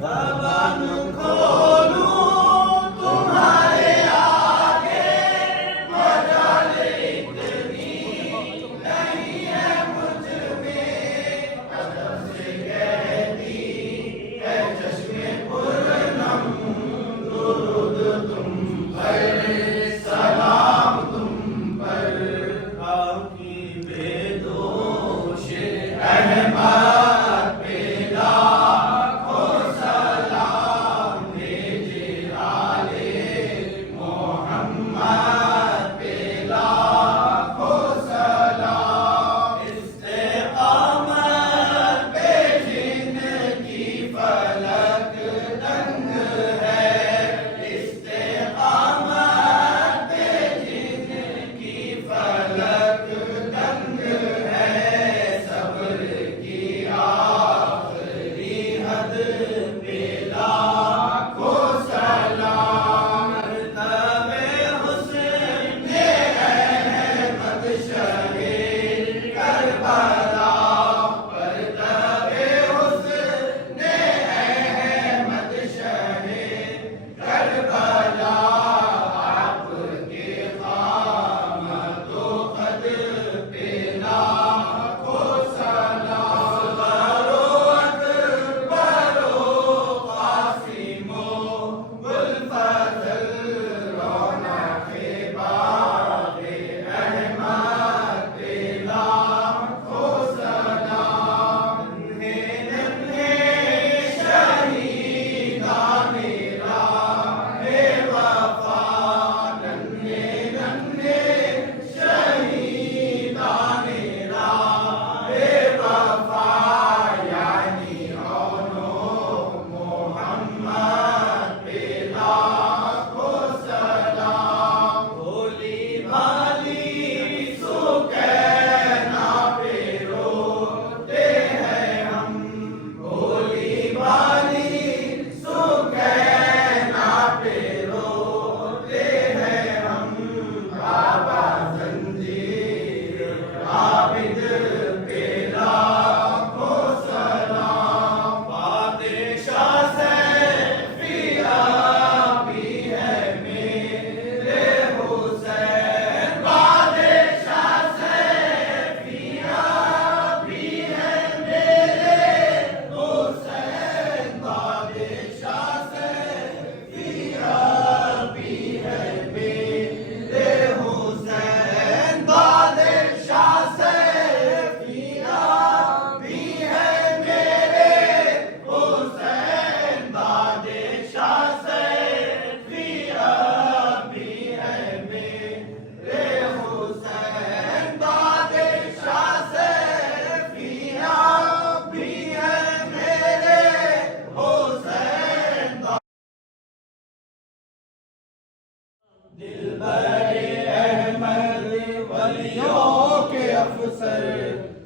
زبان کھولوں تمہارے آگے مجال اتنی نہیں ہے مجھ میں ادب سے کہتی ہے چشمے پرنم درود تم پر سلام تم پر آپ کی بے دوش احمد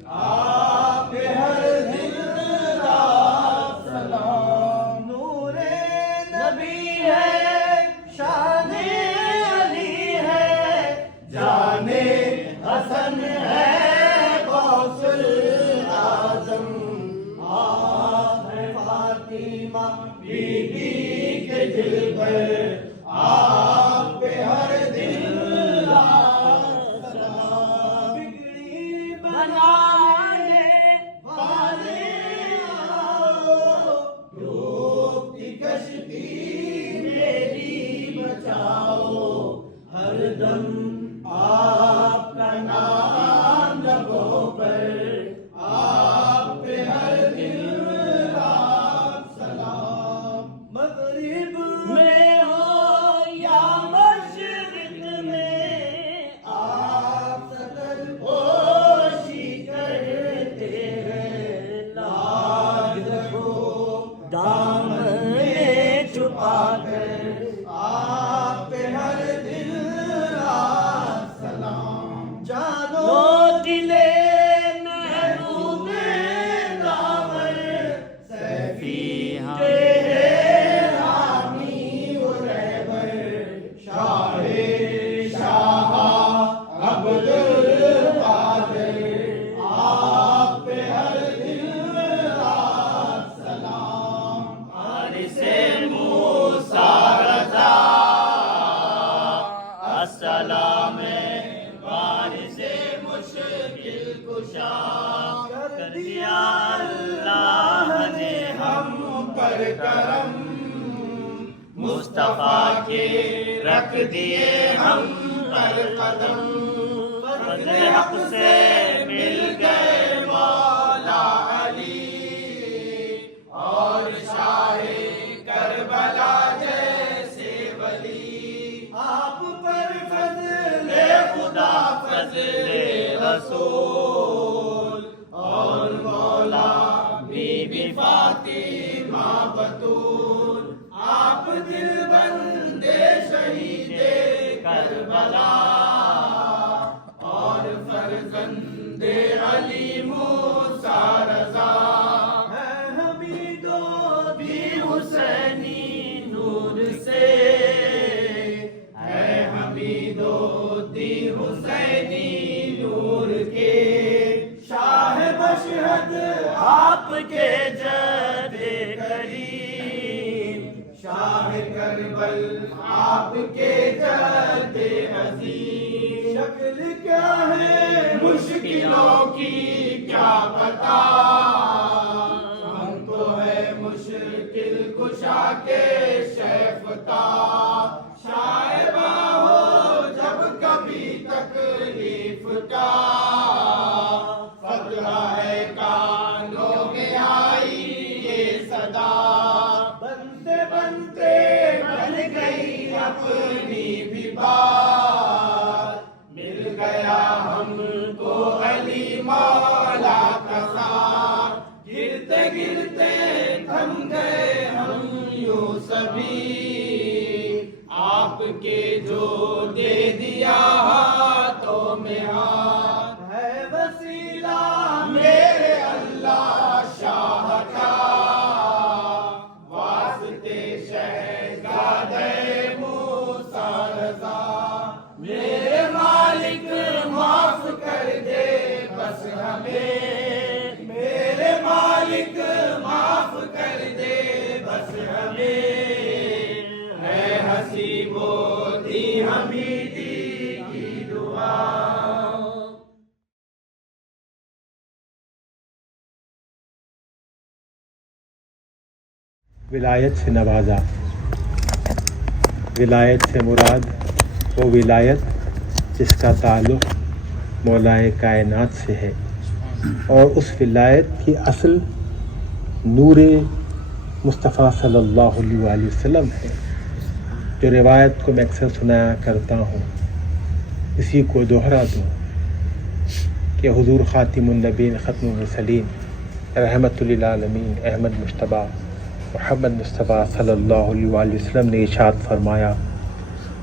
آپ ہر دل را سلام نور نبی ہے شان علی ہے جان حسن ہے غوث اعظم آپ ہیں فاطمہ بی بی کے دل پر آپ پہ ہر دل آپ کا نام لبوں پر آپ پہ ہر دل رات سلام مغرب میں ہو یا مشرق میں آپ سطر پوشی کرتے ہیں لاج رکھو دامن چھپا کر آپ پہ ہر دل رات سے موسیٰ رضا السلام وارث مشکل کشا کر دیا اللہ نے ہم پر کرم مصطفیٰ کے رکھ دیے ہم پر قدم فضل حق سے مل گئے مولا علی اور شاہ کربلا جیسے ولی آپ پر فضل خدا فضل رسول اور مولا بی بی فاطمہ بتول آپ دل بندے شہید کربلا اور فرزند علی موسیٰ رضا ہے حمید و دی حسینی نور سے ہے حمید و دی حسینی نور کے شاہ مشہد آپ کے جد کریم شاہ کربل آپ کے جد عظیم شکل کیا ہے مشکلوں کی کیا پتا ہم تو ہے مشکل کشا کے شیفتہ شائبہ ہو جب کبھی تکلیف کا فتح ہے کانوں میں آئی یہ صدا بنتے بنتے بن گئی اپنی بھی بات مل گیا ہم کو علی مولا کا ساتھ گرتے گرتے تھم گئے ہم یوں سبھی آپ کے جو دے دیا ہاتھوں میں ہاتھ ہے وسیلہ میرے اللہ شاہ کا واسطے شہزادے موسیٰ رضا میرے مالک معاف کر دے بس ہمیں میرے مالک معاف کر دے بس ہمیں ہے حسیب و دی حمیدی کی دعا ولایت سے نوازا ولایت سے مراد وہ ولایت جس کا تعلق مولائے کائنات سے ہے اور اس ولایت کی اصل نور مصطفیٰ صلی اللہ علیہ وآلہ وسلم ہے جو روایت کو میں اکثر سنایا کرتا ہوں اسی کو دوہرا دوں کہ حضور خاتم النبیین ختم المرسلین رحمت للعالمین احمد مجتبیٰ محمد مصطفیٰ صلی اللہ علیہ وآلہ وسلم نے ارشاد فرمایا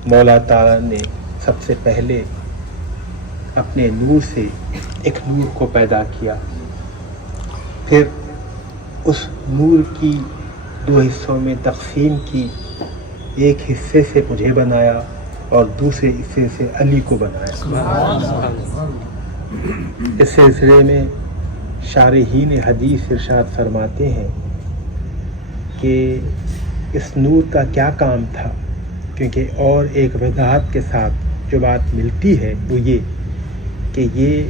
مولا تعالیٰ نے سب سے پہلے اپنے نور سے ایک نور کو پیدا کیا پھر اس نور کی دو حصوں میں تقسیم کی ایک حصے سے مجھے بنایا اور دوسرے حصے سے علی کو بنایا اس سلسلے میں شارحین حدیث ارشاد فرماتے ہیں کہ اس نور کا کیا کام تھا کیونکہ اور ایک وضاحت کے ساتھ جو بات ملتی ہے وہ یہ کہ یہ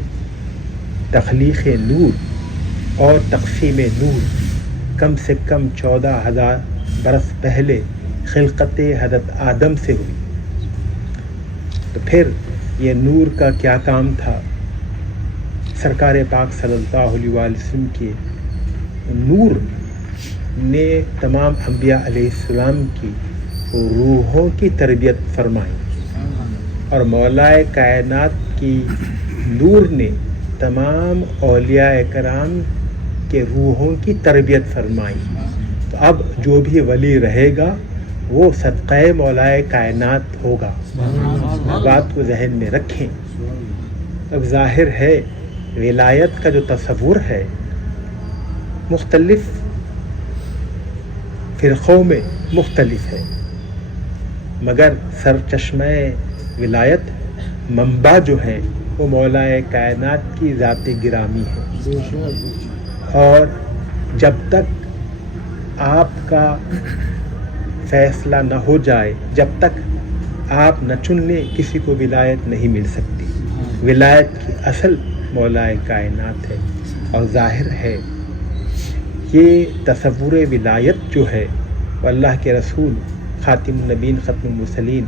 تخلیق نور اور تقسیم نور کم سے کم 14,000 برس پہلے خلقت حضرت آدم سے ہوئی تو پھر یہ نور کا کیا کام تھا سرکار پاک صلی اللہ علیہ وآلہ وسلم کے نور نے تمام انبیاء علیہ السلام کی روحوں کی تربیت فرمائی اور مولائے کائنات کی نور نے تمام اولیاء کرام کے روحوں کی تربیت فرمائی تو اب جو بھی ولی رہے گا وہ صدقہ مولائے کائنات ہوگا بات کو ذہن میں رکھیں اب ظاہر ہے ولایت کا جو تصور ہے مختلف فرقوں میں مختلف ہے مگر سر چشمہ ولایت منبع جو ہے وہ مولائے کائنات کی ذات گرامی ہے اور جب تک آپ کا فیصلہ نہ ہو جائے، جب تک آپ نہ چن لیں، کسی کو ولایت نہیں مل سکتی۔ ولایت کی اصل مولائے کائنات ہے، اور ظاہر ہے یہ تصور ولایت جو ہے وہ اللہ کے رسول خاتم النبیین ختم المرسلین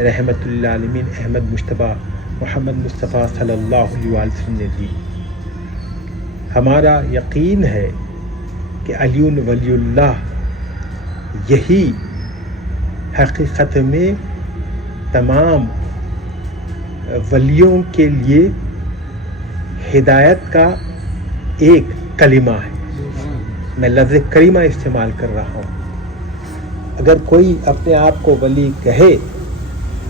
رحمت للعالمین احمد مجتبیٰ محمد مصطفیٰ صلی اللہ علیہ وسلم نے دی۔ ہمارا یقین ہے کہ علی ولی اللہ یہی حقیقت میں تمام ولیوں کے لیے ہدایت کا ایک کلمہ ہے۔ میں لفظ کلمہ استعمال کر رہا ہوں۔ اگر کوئی اپنے آپ کو ولی کہے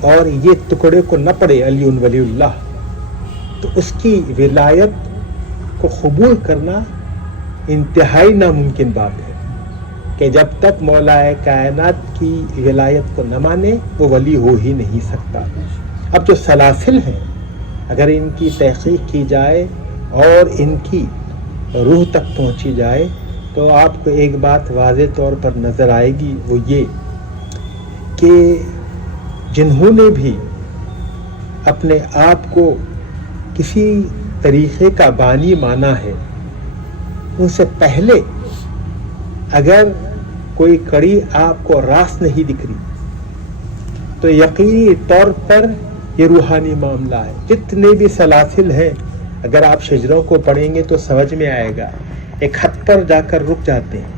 اور یہ ٹکڑے کو نہ پڑھے علی ولی اللہ، تو اس کی ولایت کو قبول کرنا انتہائی ناممکن بات ہے، کہ جب تک مولائے کائنات کی ولایت کو نہ مانے وہ ولی ہو ہی نہیں سکتا۔ اب جو سلاسل ہیں، اگر ان کی تحقیق کی جائے اور ان کی روح تک پہنچی جائے تو آپ کو ایک بات واضح طور پر نظر آئے گی، وہ یہ کہ جنہوں نے بھی اپنے آپ کو کسی طریقے کا بانی مانا ہے، ان سے پہلے اگر کوئی کڑی آپ کو راست نہیں دکھ رہی تو یقینی طور پر یہ روحانی معاملہ ہے۔ جتنے بھی سلاسل ہیں، اگر آپ شجروں کو پڑھیں گے تو سمجھ میں آئے گا، ایک حد پر جا کر رک جاتے ہیں۔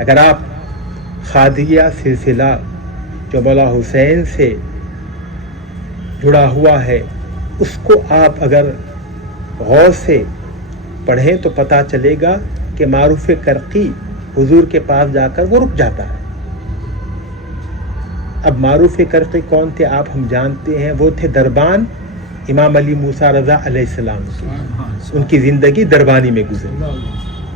اگر آپ خادیہ سلسلہ جو مولا حسین سے جڑا ہوا ہے، اس کو آپ اگر غور سے پڑھیں تو پتہ چلے گا کہ معروف کرقی حضور کے پاس جا کر وہ رک جاتا ہے۔ اب معروف کرقی کون تھے آپ ہم جانتے ہیں، وہ تھے دربان امام علی موسیٰ رضا علیہ السلام کی۔ ان کی زندگی دربانی میں گزری،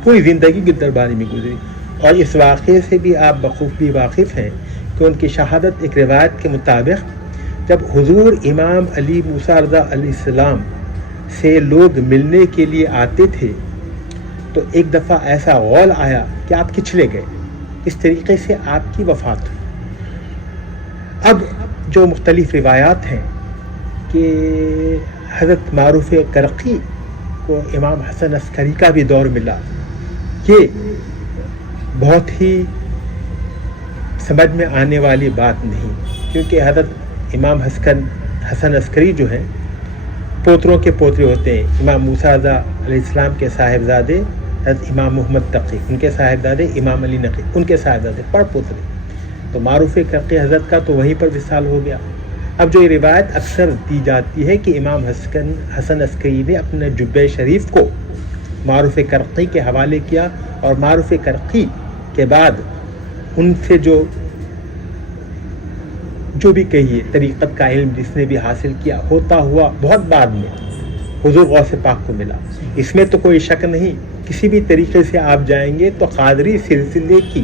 پوری زندگی کی دربانی میں گزری، اور اس واقعے سے بھی آپ بخوبی واقف ہیں کہ ان کی شہادت ایک روایت کے مطابق جب حضور امام علی موسیٰ رضا علیہ السلام سے لوگ ملنے کے لیے آتے تھے تو ایک دفعہ ایسا غول آیا کہ آپ کچلے گئے، اس طریقے سے آپ کی وفات ہوئی۔ اب جو مختلف روایات ہیں کہ حضرت معروف کرقی کو امام حسن عسکری کا بھی دور ملا، یہ بہت ہی سمجھ میں آنے والی بات نہیں، کیونکہ حضرت امام حسن عسکری جو ہیں پوتروں کے پوترے ہوتے ہیں۔ امام موسیٰ رضا علیہ السلام کے صاحبزادے حضرت امام محمد تقی، ان کے صاحبزادے امام علی نقی، ان کے صاحبزادے پڑ پوترے، تو معروف کرقی حضرت کا تو وہیں پر وصال ہو گیا۔ اب جو یہ روایت اکثر دی جاتی ہے کہ امام حسن عسکری نے اپنے جبہ شریف کو معروف کرقی کے حوالے کیا، اور معروف کرقی کے بعد ان سے جو بھی کہیے طریقت کا علم جس نے بھی حاصل کیا، ہوتا ہوا بہت بعد میں حضور غوث پاک کو ملا۔ اس میں تو کوئی شک نہیں، کسی بھی طریقے سے آپ جائیں گے تو قادری سلسلے کی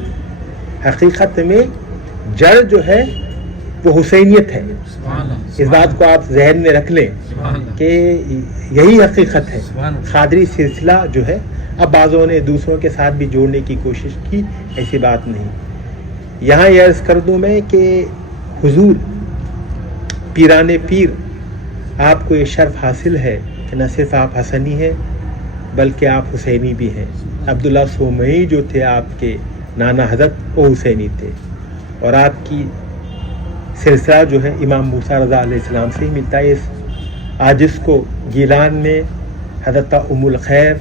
حقیقت میں جڑ جو ہے وہ حسینیت ہے۔ اس بات کو آپ ذہن میں رکھ لیں کہ یہی حقیقت ہے۔ قادری سلسلہ جو ہے، اب بعضوں نے دوسروں کے ساتھ بھی جوڑنے کی کوشش کی، ایسی بات نہیں۔ یہاں یہ عرض کر دوں میں کہ حضور پیران پیر آپ کو یہ شرف حاصل ہے کہ نہ صرف آپ حسنی ہیں بلکہ آپ حسینی بھی ہیں۔ عبداللہ سومئی جو تھے آپ کے نانا حضرت، وہ حسینی تھے، اور آپ کی سلسلہ جو ہے امام موسیٰ رضا علیہ السلام سے ہی ملتا ہے۔ آج اس کو گیلان میں حضرت ام الخیر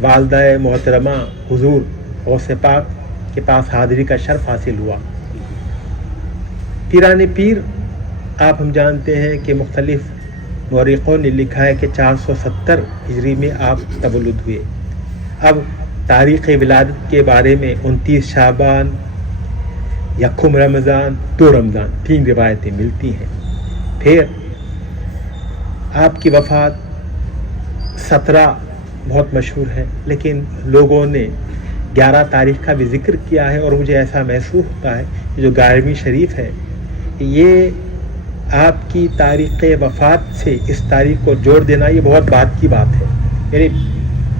والدہ محترمہ حضور غوث پاک کے پاس حاضری کا شرف حاصل ہوا۔ پیران پیر آپ ہم جانتے ہیں کہ مختلف مورخوں نے لکھا ہے کہ 470 ہجری میں آپ تولد ہوئے۔ اب تاریخ ولادت کے بارے میں 29 شعبان، یکم رمضان، 2 رمضان، 3 روایتیں ملتی ہیں۔ پھر آپ کی وفات 17 بہت مشہور ہے، لیکن لوگوں نے 11 تاریخ کا بھی ذکر کیا ہے، اور مجھے ایسا محسوس ہوتا ہے کہ جو 11ویں شریف ہے یہ آپ کی تاریخ وفات سے اس تاریخ کو جوڑ دینا یہ بہت بات کی بات ہے۔ میرے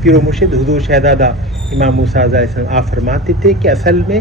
پیر و مرشد حضور شہزادہ امام موسیٰ علیہ السلام آپ فرماتے تھے کہ اصل میں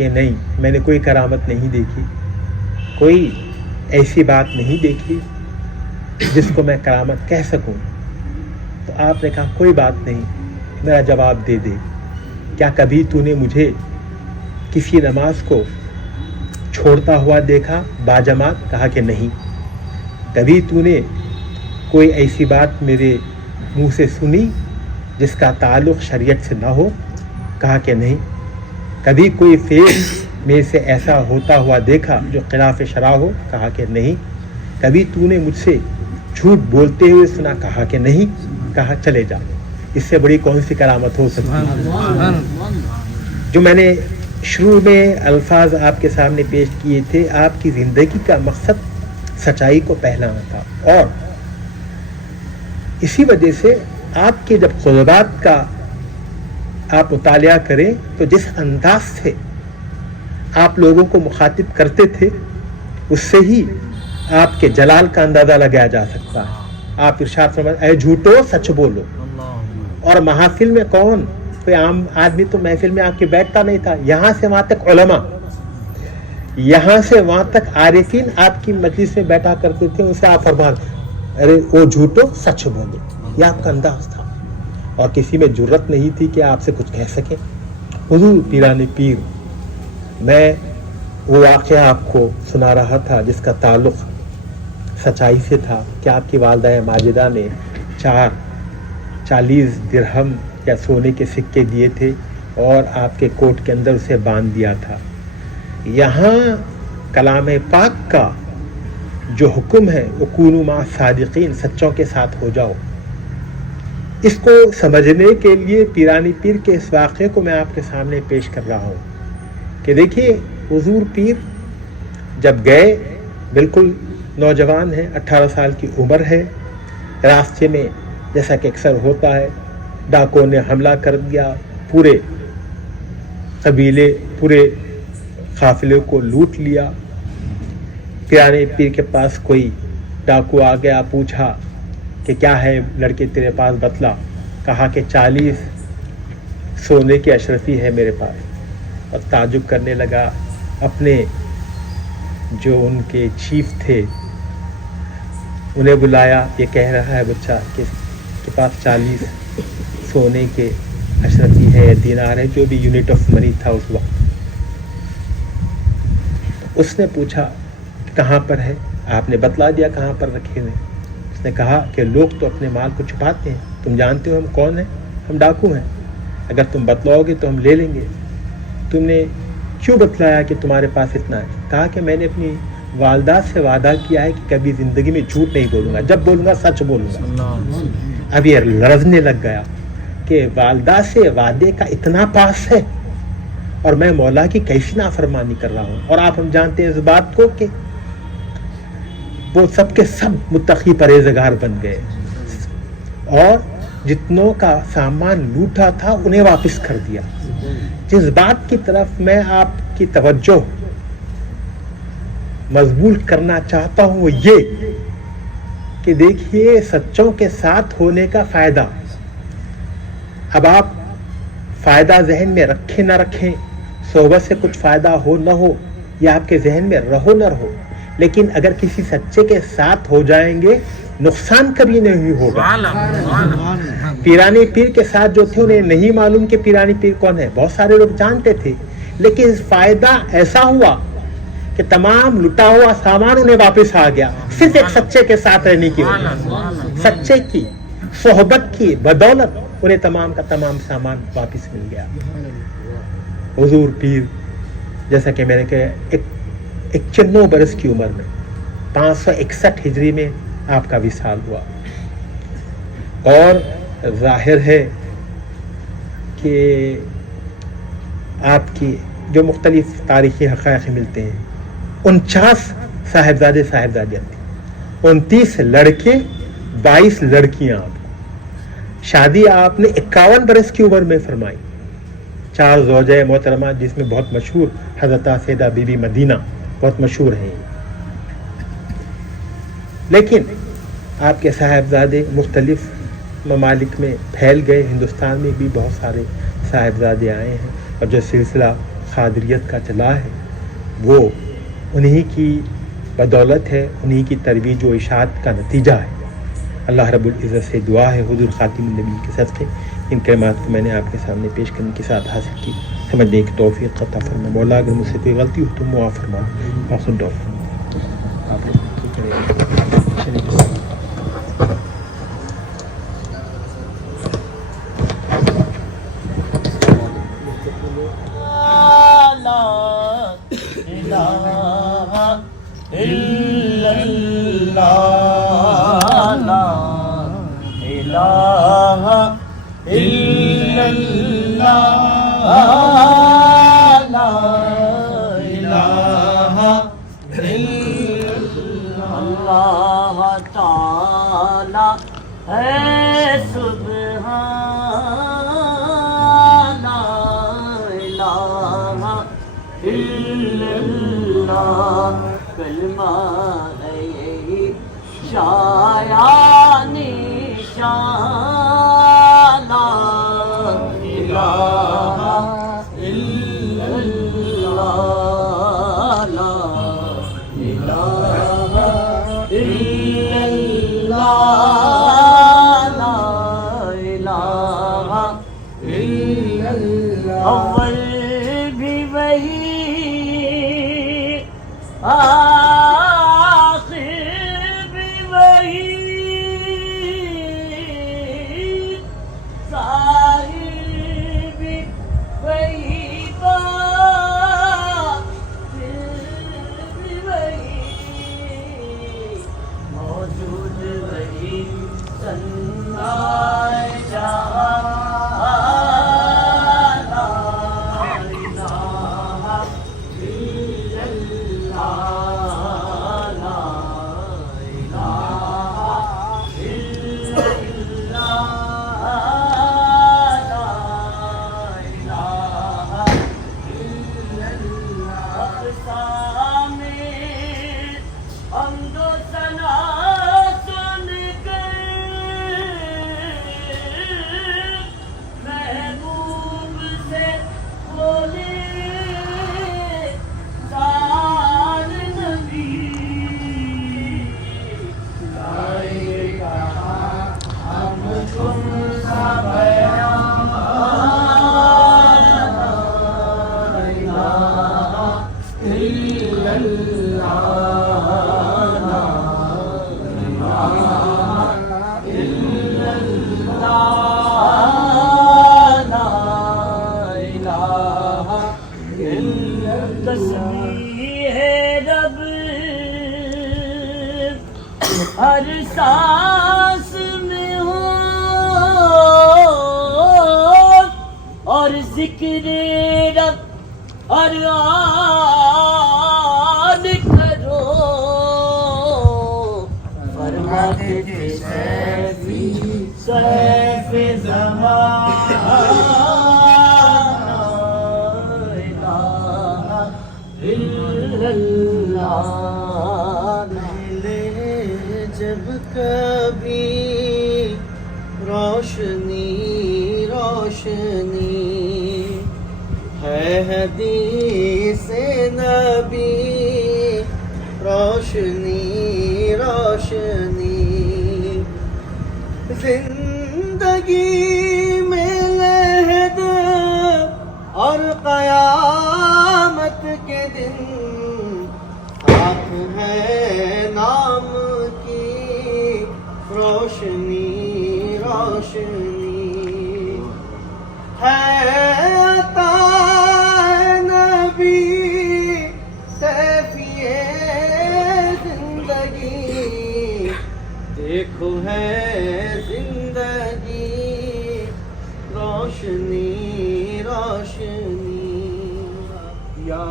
کہ نہیں میں نے کوئی کرامت نہیں دیکھی, کوئی ایسی بات نہیں دیکھی جس کو میں کرامت کہہ سکوں. تو آپ نے کہا کوئی بات نہیں, میرا جواب دے دے, کیا کبھی تو نے مجھے کسی نماز کو چھوڑتا ہوا دیکھا باجماعت؟ کہا کہ نہیں. کبھی تو نے کوئی ایسی بات میرے منہ سے سنی جس کا تعلق شریعت سے نہ ہو؟ کہا کہ نہیں. کبھی کوئی فعل میرے سے ایسا ہوتا ہوا دیکھا جو خلاف شرع ہو؟ کہا کہ نہیں. کبھی تو نے مجھ سے جھوٹ بولتے ہوئے سنا؟ کہا کہ نہیں. کہا چلے جا, اس سے بڑی کون سی کرامت ہو سکتی ہے؟ جو میں نے شروع میں الفاظ آپ کے سامنے پیش کیے تھے, آپ کی زندگی کا مقصد سچائی کو پہلانا تھا, اور اسی وجہ سے آپ کے جب خطبات کا آپ مطالعہ کریں تو جس انداز سے آپ لوگوں کو مخاطب کرتے تھے اس سے ہی آپ کے جلال کا اندازہ لگایا جا سکتا ہے. آپ ارشاد فرمائیں اے جھوٹو سچ بولو. اور محافل میں کون, کوئی عام آدمی تو محفل میں آپ کے بیٹھتا نہیں تھا. یہاں سے وہاں تک علماء, یہاں سے وہاں تک عارفین آپ کی مجلس میں بیٹھا کرتے تھے. ان سے آپ فرمان ارے وہ جھوٹو سچ بولو, یہ آپ کا انداز تھا, اور کسی میں جرت نہیں تھی کہ آپ سے کچھ کہہ سکیں. حضور پیران پیر, میں وہ واقعہ آپ کو سنا رہا تھا جس کا تعلق سچائی سے تھا کہ آپ کی والدہ ماجدہ نے 40 درہم یا سونے کے سکے دیے تھے اور آپ کے کوٹ کے اندر اسے باندھ دیا تھا. یہاں کلام پاک کا جو حکم ہے وَكُونُوا مَعَ الصَّادِقِينَ, سچوں کے ساتھ ہو جاؤ, اس کو سمجھنے کے لیے پیرانی پیر کے اس واقعے کو میں آپ کے سامنے پیش کر رہا ہوں کہ دیکھیے حضور پیر جب گئے, بالکل نوجوان ہیں, 18 سال کی عمر ہے, راستے میں جیسا کہ اکثر ہوتا ہے ڈاکوں نے حملہ کر دیا, پورے قبیلے پورے قافلے کو لوٹ لیا. پیرانے پیر کے پاس کوئی ڈاکو آ گیا, پوچھا کہ کیا ہے لڑکے تیرے پاس, بتلا. کہا کہ 40 سونے کی اشرفی ہے میرے پاس. اور تعجب کرنے لگا, اپنے جو ان کے چیف تھے انہیں بلایا, یہ کہہ رہا ہے بچہ کہ کے پاس 40 سونے کے اشرفی ہے, دینار ہے, جو بھی یونٹ آف منی تھا اس وقت. اس نے پوچھا کہاں پر ہے؟ آپ نے بتلا دیا کہاں پر رکھے ہوئے. اس نے کہا کہ لوگ تو اپنے مال کو چھپاتے ہیں, تم جانتے ہو ہم کون ہیں, ہم ڈاکو ہیں, اگر تم بتلاؤ گے تو ہم لے لیں گے. تم نے کیوں بتلایا کہ تمہارے پاس اتنا ہے؟ کہا کہ میں نے اپنی والدہ سے وعدہ کیا ہے کہ کبھی زندگی میں جھوٹ نہیں بولوں گا, جب بولوں گا سچ بولوں گا. اب یہ لرزنے لگ گیا کہ والدہ سے وعدے کا اتنا پاس ہے اور میں مولا کی کیسی نافرمانی کر رہا ہوں. اور آپ ہم جانتے ہیں اس بات کو کہ وہ سب کے سب متقی پرہیزگار بن گئے, اور جتنوں کا سامان لوٹا تھا انہیں واپس کر دیا. جس بات کی طرف میں آپ کی توجہ مضبوط کرنا چاہتا ہوں وہ یہ کہ دیکھیے سچوں کے ساتھ ہونے کا فائدہ. اب آپ فائدہ ذہن میں رکھیں نہ رکھیں, صحبت سے کچھ فائدہ ہو نہ ہو, یا آپ کے ذہن میں رہو نہ رہو, لیکن اگر کسی سچے کے ساتھ ہو جائیں گے نقصان کبھی نہیں ہوگا. پیرانی پیر کے ساتھ جو تھے انہیں نہیں معلوم کہ پیرانی پیر کون ہے, بہت سارے لوگ جانتے تھے, لیکن فائدہ ایسا ہوا کہ تمام لٹا ہوا سامان انہیں واپس آ گیا, صرف ایک سچے کے ساتھ رہنے کی وجہ, سچے کی صحبت کی بدولت انہیں تمام کا تمام سامان واپس مل گیا. حضور پیر جیسا کہ میں نے کہا 91 برس کی عمر میں 561 ہجری میں آپ کا وصال ہوا, اور ظاہر ہے کہ آپ کی جو مختلف تاریخی حقائق ملتے ہیں 49 صاحبزادے صاحبزادیاں تھیں, 29 لڑکے 22 لڑکیاں. آپ کو شادی آپ نے 51 برس کی عمر میں فرمائی. 4 زوجہ محترمہ جس میں بہت مشہور حضرت سیدہ بی بی مدینہ بہت مشہور ہیں, لیکن آپ کے صاحبزادے مختلف ممالک میں پھیل گئے. ہندوستان میں بھی بہت سارے صاحبزادے آئے ہیں, اور جو سلسلہ قادریت کا چلا ہے وہ انہی کی بدولت ہے، انہی کی ترویج و اشاعت کا نتیجہ ہے۔ اللہ رب العزت سے دعا ہے حضور خاتم النبی کے صدقے ان کلمات کو میں نے آپ کے سامنے پیش کرنے کے ساتھ حاصل کی، سمجھنے کی توفیق عطا فرما مولا۔ اگر مجھ سے کوئی غلطی ہو تو معاف فرما، آخر دعا آپ اللہ تعالی ہے سبحان لا الہ الا اللہ، کلمہ ہے یہی شایان شان لا الہ الا اللہ، لا الہ الا اللہ، لا الہ الا اللہ، اول بھی وہی آخر بھی وہی، ظاہر بھی وہی، باطن بھی وہی، موجود وہی، سنائے جہاں لا الہ الا اللہ، لا الہ الا اللہ، لا الہ الا اللہ، اقسام حمد و ثنا سن کر محبوب سے بولے سال نبی، لائے کہا ہم تم سا بیان لا الہ الا اللہ، لا الہ الا اللہ، لا الہ الا اللہ، تسبیح رب ہر سانس میں ہو اور ذکر رب ہر آن کرو، فرماتے تھے سیفی سیف زمان لا الہ الا اللہ، ملے جب کبھی روشنی روشنی ہے حدیث نبی، روشنی روشنی زندگی میں لہد اور قیامت کے دن ساتھ ہے نام کی روشنی روشنی ہے عطا نبی سیفی زندگی، دیکھو ہے زندگی روشنی روشنی، یا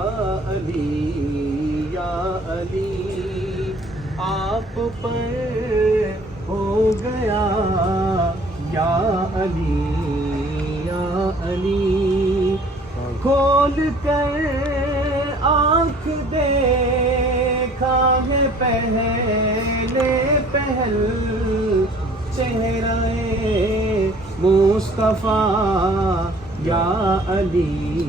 علی یا علی آپ پر ہو گیا، یا علی یا علی کھول کر آنکھ دیکھا ہے پہلے پہل چہرہ مصطفیٰ، یا علی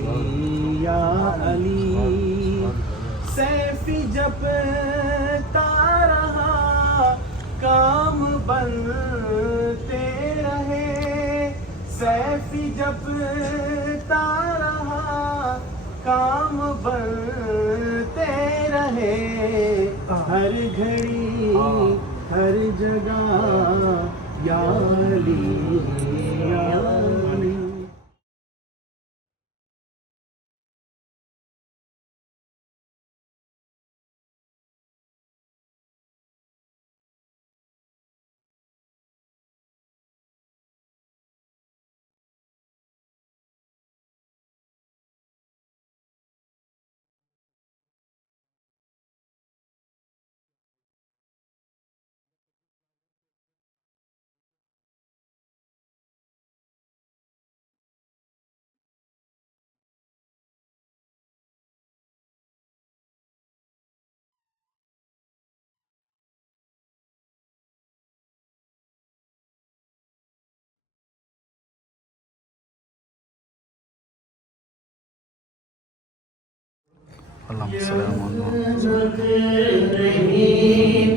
یا علی سیف جپتا رہا کام بنتے رہے سیف جپتا رہا کام بنتے رہے ہر گھڑی ہر جگہ یا علی یا علی. اللهم صل على محمد. نہیں